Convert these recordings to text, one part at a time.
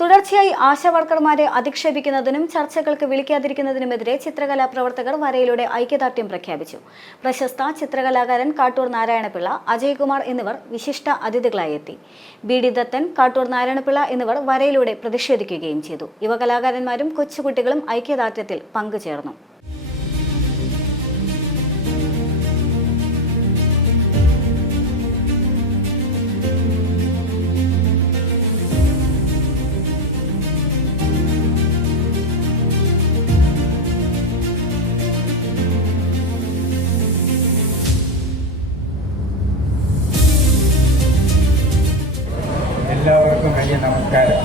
തുടർച്ചയായി ആശാവർക്കർമാരെ അധിക്ഷേപിക്കുന്നതിനും ചർച്ചകൾക്ക് വിളിക്കാതിരിക്കുന്നതിനുമെതിരെ ചിത്രകലാ പ്രവർത്തകർ വരയിലൂടെ ഐക്യദാർഢ്യം പ്രഖ്യാപിച്ചു. പ്രശസ്ത ചിത്രകലാകാരൻ കാട്ടൂർ നാരായണപിള്ള, അജയ്കുമാർ എന്നിവർ വിശിഷ്ട അതിഥികളായി എത്തി. ബി ഡി ദത്തൻ, കാട്ടൂർ നാരായണപിള്ള എന്നിവർ വരയിലൂടെ പ്രതിഷേധിക്കുകയും ചെയ്തു. യുവകലാകാരന്മാരും കൊച്ചുകുട്ടികളും ഐക്യദാർഢ്യത്തിൽ പങ്കുചേർന്നു. എല്ലാവർക്കും വലിയ നമസ്കാരം.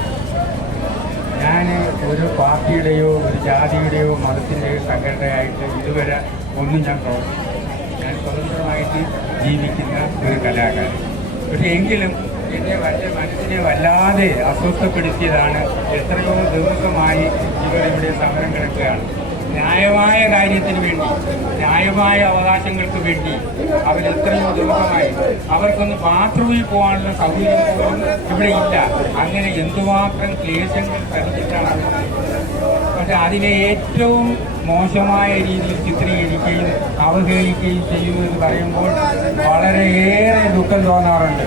ഞാൻ ഒരു പാർട്ടിയുടെയോ ഒരു ജാതിയുടെയോ മതത്തിൻ്റെയോ സംഘടനയായിട്ട് ഇതുവരെ ഒന്നും ഞാൻ പ്രവർത്തിച്ചില്ല. ഞാൻ സ്വതന്ത്രമായിട്ട് ജീവിക്കുന്ന ഒരു കലാകാരൻ. പക്ഷേ എങ്കിലും എൻ്റെ മനസ്സിനെ വല്ലാതെ അസ്വസ്ഥപ്പെടുത്തിയതാണ് എത്രയോ ദിവസമായി ഇവിടെ സമരം കിടക്കുകയാണ്. ന്യായമായ കാര്യത്തിന് വേണ്ടി, ന്യായമായ അവകാശങ്ങൾക്ക് വേണ്ടി അവരെത്രയോ ദിവസമായി അവർക്കൊന്ന് ബാത്റൂമിൽ പോകാനുള്ള സൗകര്യം പോലും ഇവിടെ ഇല്ല. അങ്ങനെ എന്തുമാത്രം ക്ലേശങ്ങൾ സഹിച്ചിട്ടാണ്. പക്ഷെ അതിനെ ഏറ്റവും മോശമായ രീതിയിൽ ചിത്രീകരിക്കുകയും അവഹേളിക്കുകയും ചെയ്യുന്നു എന്ന് പറയുമ്പോൾ വളരെയേറെ ദുഃഖം തോന്നാറുണ്ട്.